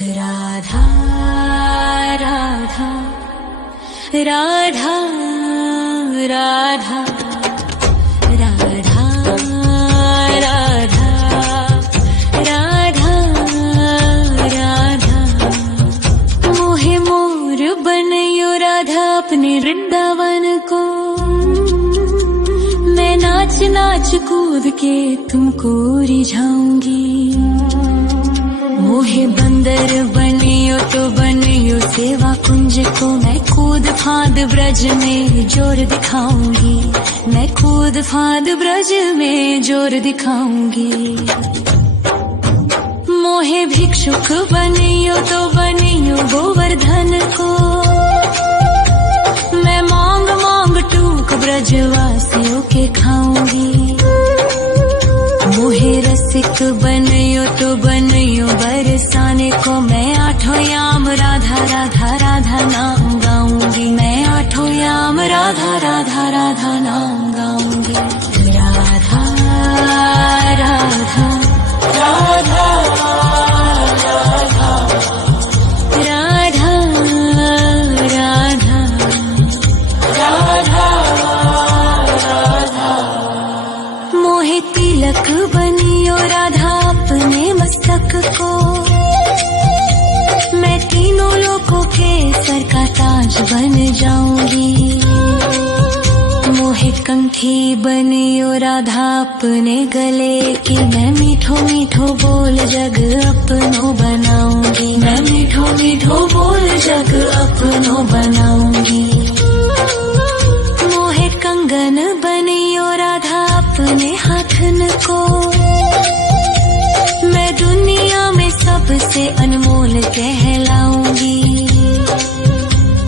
राधा राधा राधा राधा राधा राधा राधा राधा मोहे मोर बनयो राधा अपने वृंदावन को। मैं नाच नाच कूद के तुमको रिझाऊंगी। मोहे बंदर बनियो तो बनियो सेवा कुंज को। मैं कूद फांद ब्रज में जोर दिखाऊंगी। मैं कूद फांद ब्रज में जोर दिखाऊंगी। मोहे भिक्षुक बनियो तो बनियो गोवर्धन को। मैं मांग मांग टूक ब्रजवासियों के खाऊंगी। मोहे रसिक बनयो तो बनयो बरसाने को। मैं आठों याम राधा राधा राधा नाम गाऊंगी। मैं आठों याम राधा राधा राधा नाम गाऊंगी। राधा राधा राधा राधा राधा राधा राधा। मोहे तिलक बनियो राधा अपने मस्तक को। मैं तीनों लोगों के सर का ताज बन जाऊंगी। मोहे कंठी बनियो राधा अपने गले की। मैं मीठो मीठो बोल जग अपनो बनाऊंगी। मैं मीठो मीठो बोल जग अपनो बनाऊंगी। मोहे कंगन बनियो राधा अपने हाथन को। मैं दुनिया में सबसे अनमोल कहलाऊंगी।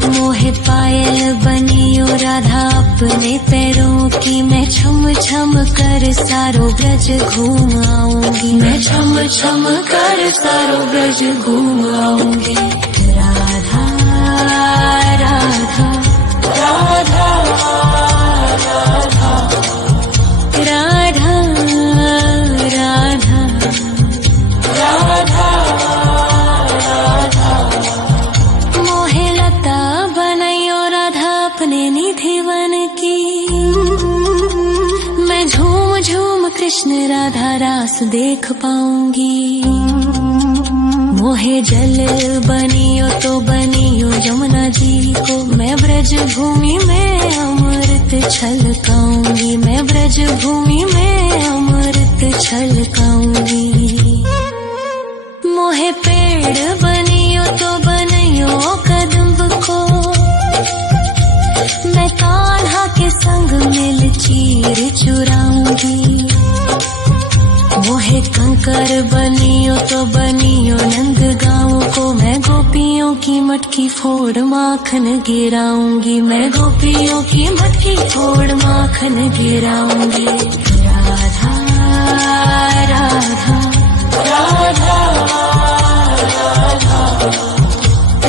मोहे पायल बनियो राधा अपने पैरों की। मैं छम छम कर सारो ब्रज घूम आऊंगी। मैं छम छम कर सारो ब्रज घूम आऊंगी। राधा राधा राधा राधा राधा राधा राधा राधा। मोहे लता बनयो राधा अपने निधिवन की। मैं झूम झूम कृष्ण राधा रास देख पाऊंगी। मोहे जल बनियो तो बनियो यमुना जी को। मैं ब्रज भूमि में अमृत छलकाऊंगी। मैं ब्रज भूमि में अमृत छलकाऊंगी। मोहे पेड़ बनियो तो बनियो कदम्ब को। मैं कान्हा के संग मिल चीर चुराऊंगी। मोहे कंकर बनियो तो बनियो नंद गाँव को। मैं गोपियों की मटकी फोड़ माखन गिराऊंगी। मैं गोपियों की मटकी फोड़ माखन गिराऊंगी। राधा राधा राधा राधा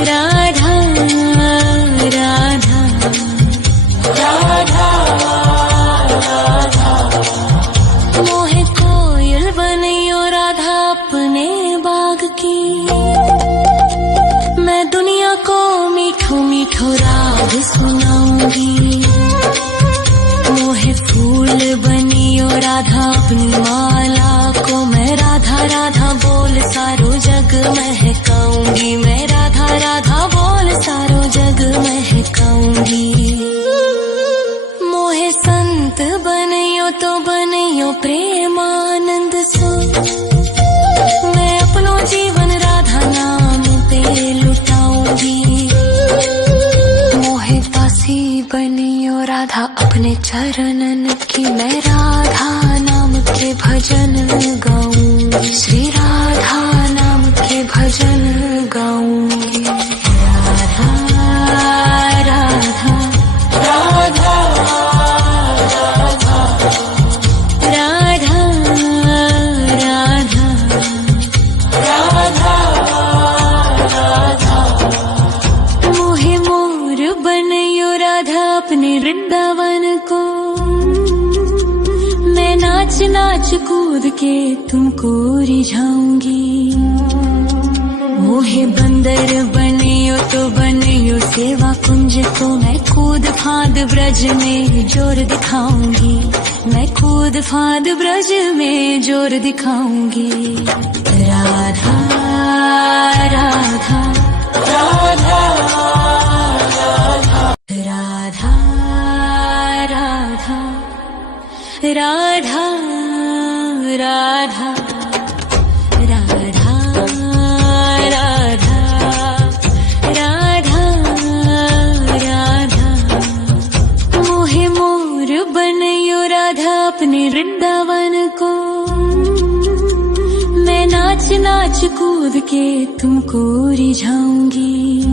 राधा राधा राधा। मोहे कोयल बनियो राधा अपने बाग की। मैं दुनिया को मीठो मीठो राग सुनाऊंगी। मोहे फूल बनियो राधा अपनी माला को। मैं राधा राधा बोल सारो जग महकाऊंगी। मैं राधा राधा बोल सारो जग महकाऊंगी। मोहे संत बनियो तो बनियो प्रेमानंद सो। मैं अपनो जीवन राधा नाम पे लुटाऊंगी। मोहे दासी बनियो राधा अपने चरणन की। मैं राधा नाम के भजन गाऊंगी। श्री राधा नाम के भजन गाऊंगी। राधा राधा राधा राधा राधा राधा राधा। मोहे मोर बनयो राधा अपने वृंदावन को। मैं नाच नाच कूद के तुमको रिझाऊंगी। मोहे बंदर बनियो तो बनियो सेवा कुंज को मैं कूद फांद ब्रज में जोर दिखाऊंगी, मैं कूद फांद ब्रज में जोर दिखाऊंगी। राधा राधा राधा राधा राधा राधा राधा अपने वृंदावन को मैं नाच नाच कूद के तुमको रिझाऊंगी।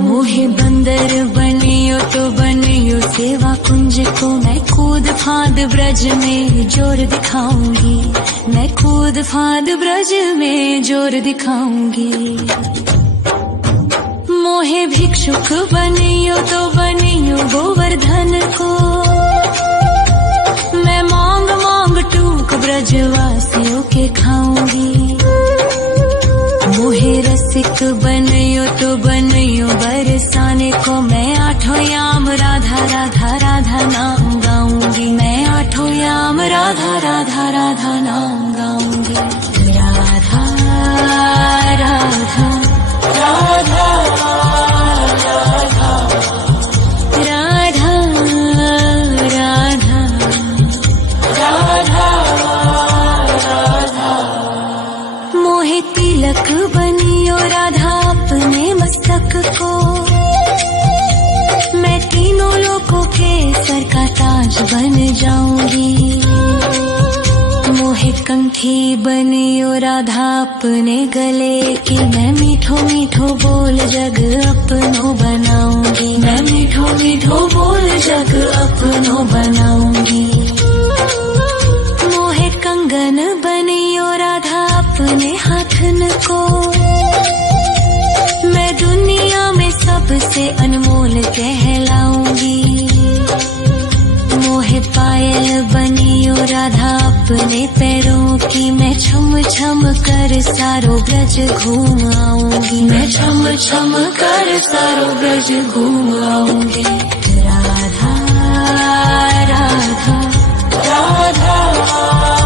मोहे बंदर बनियो तो बनियो सेवा कुंज को मैं कूद फांद ब्रज में जोर दिखाऊंगी, मैं कूद फांद ब्रज में जोर दिखाऊंगी। मोहे भिक्षुक बनियो तो बनियो गोवर्धन को मैं मांग मांग टूक ब्रजवासियों के खाऊंगी। मोहे रसिक बनियो तो बनियो बरसाने को मैं आठों याम राधा राधा राधा नाम गाऊंगी, मैं आठों याम राधा राधा राधा नाम गाऊंगी। राधा राधा राधा तिलक बनियो राधा अपने मस्तक को मैं तीनों लोगों के सर का ताज बन जाऊंगी। मोहे कंठी बनियो राधा अपने गले की मैं मीठो मीठो बोल जग अपनो बनाऊंगी, मैं मीठो मीठो बोल जग अपनो बनाऊंगी। मोहे कंगन बनियो राधा अपने हाथन को मैं दुनिया में सबसे अनमोल कहलाऊंगी। मोहे पायल बनियो राधा अपने पैरों की मैं छम छम कर सारो ब्रज घूम आऊंगी, मैं छम छम कर सारो ब्रज घूम आऊंगी। राधा राधा राधा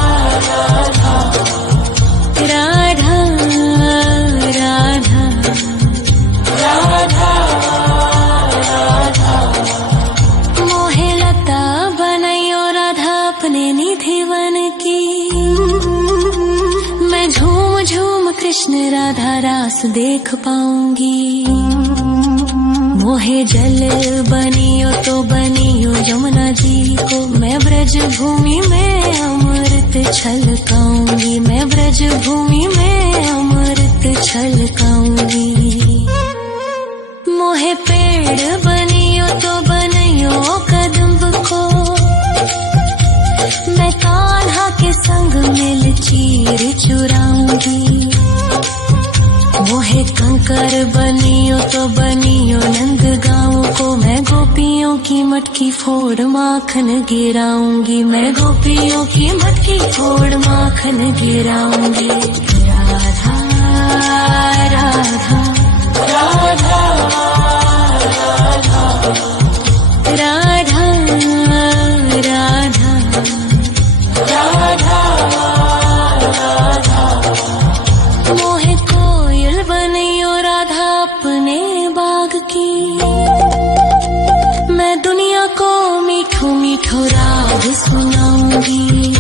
राधा राधा राधा राधा मोहे लता बनायो राधा अपने निधि वन की मैं झूम झूम कृष्ण राधा रास देख पाऊंगी। मोहे जल बनियो तो बनियो यमुना जी को मैं ब्रज भूमि में अमृत छलकाऊंगी, मैं ब्रज भूमि में अमृत छलकाऊंगी। मोहे पेड़ बनियो तो बनियो कदम्ब को मैं कान्हा के संग मिल चीर चुराऊंगी। मोहे कंकर बनियो तो बनियो नंद गाँव को मैं गोपियों की मटकी फोड़ माखन गिराऊंगी, मैं गोपियों की मटकी फोड़ माखन गिराऊंगी। राधा राधा राधा राधा राधा राधा राधा मोहे कोयल बनियो राधा अपने बाग की मैं दुनिया को मीठो मीठो राग सुनाऊंगी।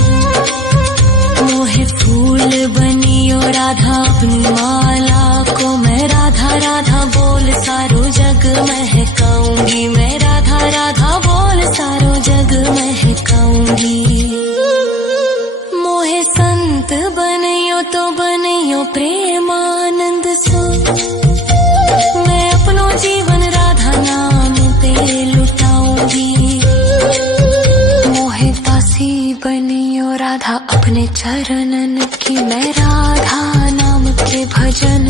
मोहे फूल बनियो राधा अपनी माला को मैं राधा राधा बोल सारो जग महकाऊंगी, मैं राधा राधा बोल सारो जग महकाऊंगी। मोहे संत बनियो तो बनियो प्रेमानंद सो मैं अपनो जीवन राधा नाम पे लुटाऊंगी। मोहे दासी बनियो राधा अपने चरणन की मैं राधा नाम के भजन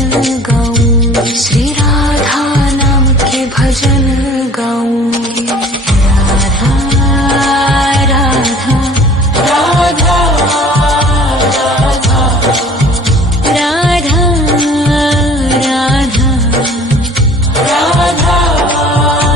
गाऊंगी। श्री